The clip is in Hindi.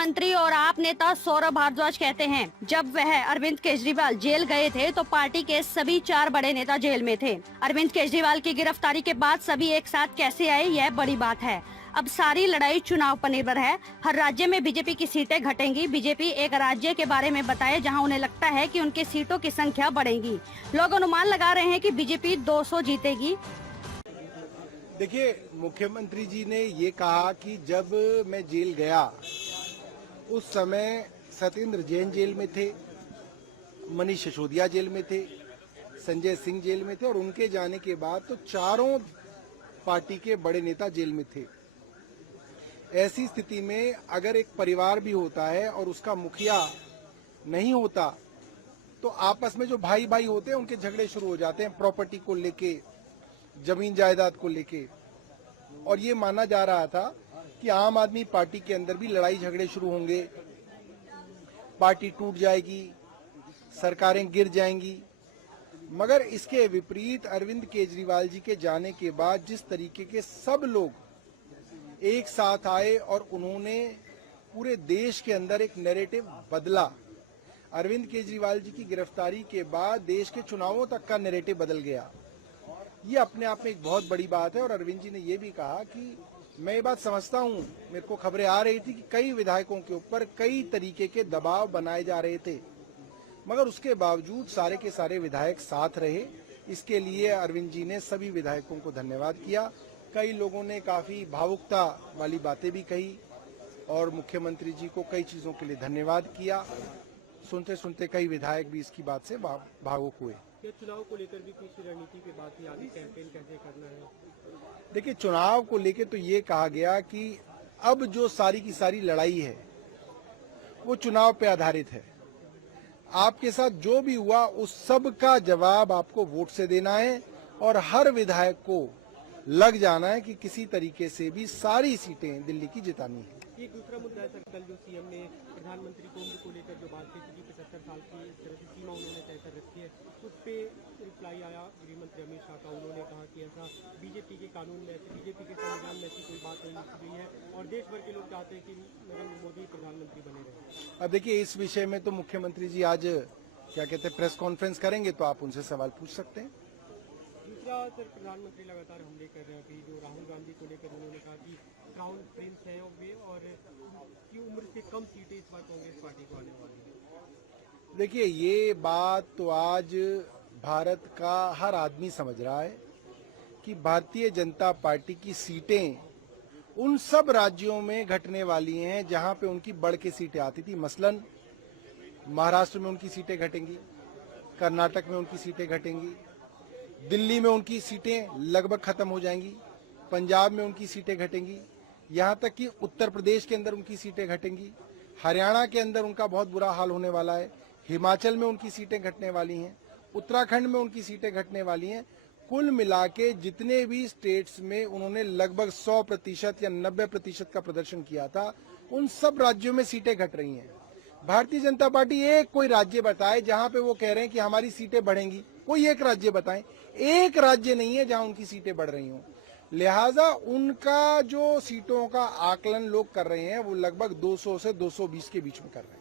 मुख्यमंत्री और आप नेता सौरभ भारद्वाज कहते हैं, जब वह अरविंद केजरीवाल जेल गए थे तो पार्टी के सभी 4 बड़े नेता जेल में थे। अरविंद केजरीवाल की गिरफ्तारी के बाद सभी एक साथ कैसे आए, यह बड़ी बात है। अब सारी लड़ाई चुनाव पर निर्भर है। हर राज्य में बीजेपी की सीटें घटेंगी। बीजेपी एक राज्य के बारे में बताए जहां उन्हें लगता है कि उनकी सीटों की संख्या बढ़ेगी। लोग अनुमान लगा रहे हैं कि बीजेपी 200 जीतेगी। देखिए, मुख्यमंत्री जी ने ये कहा कि जब मैं जेल गया उस समय सत्येंद्र जैन जेल में थे, मनीष सिसोदिया जेल में थे, संजय सिंह जेल में थे और उनके जाने के बाद तो चारों पार्टी के बड़े नेता जेल में थे। ऐसी स्थिति में अगर एक परिवार भी होता है और उसका मुखिया नहीं होता तो आपस में जो भाई भाई होते हैं उनके झगड़े शुरू हो जाते हैं, प्रॉपर्टी को लेके, जमीन जायदाद को लेके। और ये माना जा रहा था कि आम आदमी पार्टी के अंदर भी लड़ाई झगड़े शुरू होंगे, पार्टी टूट जाएगी, सरकारें गिर जाएंगी। मगर इसके विपरीत अरविंद केजरीवाल जी के जाने के बाद जिस तरीके के सब लोग एक साथ आए और उन्होंने पूरे देश के अंदर एक नैरेटिव बदला। अरविंद केजरीवाल जी की गिरफ्तारी के बाद देश के चुनावों तक का नैरेटिव बदल गया। ये अपने आप में एक बहुत बड़ी बात है। और अरविंद जी ने ये भी कहा कि मैं ये बात समझता हूँ, मेरे को खबरें आ रही थी कि कई विधायकों के ऊपर कई तरीके के दबाव बनाए जा रहे थे, मगर उसके बावजूद सारे के सारे विधायक साथ रहे। इसके लिए अरविंद जी ने सभी विधायकों को धन्यवाद किया। कई लोगों ने काफी भावुकता वाली बातें भी कही और मुख्यमंत्री जी को कई चीजों के लिए धन्यवाद किया। सुनते सुनते कई विधायक भी इसकी बात से भावुक हुए। ये चुनाव को लेकर भी किसी रणनीति के बाद ही आगे कैंपेन कैसे करना है? देखिए, चुनाव को लेकर तो ये कहा गया कि अब जो सारी की सारी लड़ाई है वो चुनाव पे आधारित है। आपके साथ जो भी हुआ उस सब का जवाब आपको वोट से देना है और हर विधायक को लग जाना है कि किसी तरीके से भी सारी सीटें दिल्ली की जितानी है। एक दूसरा मुद्दा है सर, कल जो सीएम ने प्रधानमंत्री को उम्र को लेकर जो बात की थी कि 75 साल की इस तरह की सीमा उन्होंने तय कर रखी है, उस पे रिप्लाई आया गृह मंत्री अमित शाह का। उन्होंने कहा कि ऐसा बीजेपी के कानून में, बीजेपी के संविधान में ऐसी कोई बात नहीं लिखी गई है और देश भर के लोग चाहते हैं कि नरेंद्र मोदी प्रधानमंत्री बने रहे। अब देखिए, इस विषय में तो मुख्यमंत्री जी आज क्या कहते हैं प्रेस कॉन्फ्रेंस करेंगे, तो आप उनसे सवाल पूछ सकते हैं। दूसरा सर, प्रधानमंत्री लगातार हमले कर रहे हैं। अभी जो राहुल गांधी को लेकर उन्होंने कहा कि क्राउन प्रिंस है वे और की उम्र से कम सीटें इस बार कांग्रेस पार्टी को आने वाली है। देखिए, ये बात तो आज भारत का हर आदमी समझ रहा है कि भारतीय जनता पार्टी की सीटें उन सब राज्यों में घटने वाली हैं जहां पे उनकी बढ़ के सीटें आती थी। मसलन महाराष्ट्र में उनकी सीटें घटेंगी, कर्नाटक में उनकी सीटें घटेंगी, दिल्ली में उनकी सीटें लगभग खत्म हो जाएंगी, पंजाब में उनकी सीटें घटेंगी, यहां तक कि उत्तर प्रदेश के अंदर उनकी सीटें घटेंगी, हरियाणा के अंदर उनका बहुत बुरा हाल होने वाला है, हिमाचल में उनकी सीटें घटने वाली हैं, उत्तराखंड में उनकी सीटें घटने वाली हैं। कुल मिला के जितने भी स्टेट्स में उन्होंने लगभग 100% या 90% का प्रदर्शन किया था, उन सब राज्यों में सीटें घट रही हैं। भारतीय जनता पार्टी एक कोई राज्य बताए जहां पे वो कह रहे हैं कि हमारी सीटें बढ़ेंगी, कोई एक राज्य बताएं। एक राज्य नहीं है जहां उनकी सीटें बढ़ रही हों। लिहाजा उनका जो सीटों का आकलन लोग कर रहे हैं वो लगभग 200 से 220 के बीच में कर रहे हैं।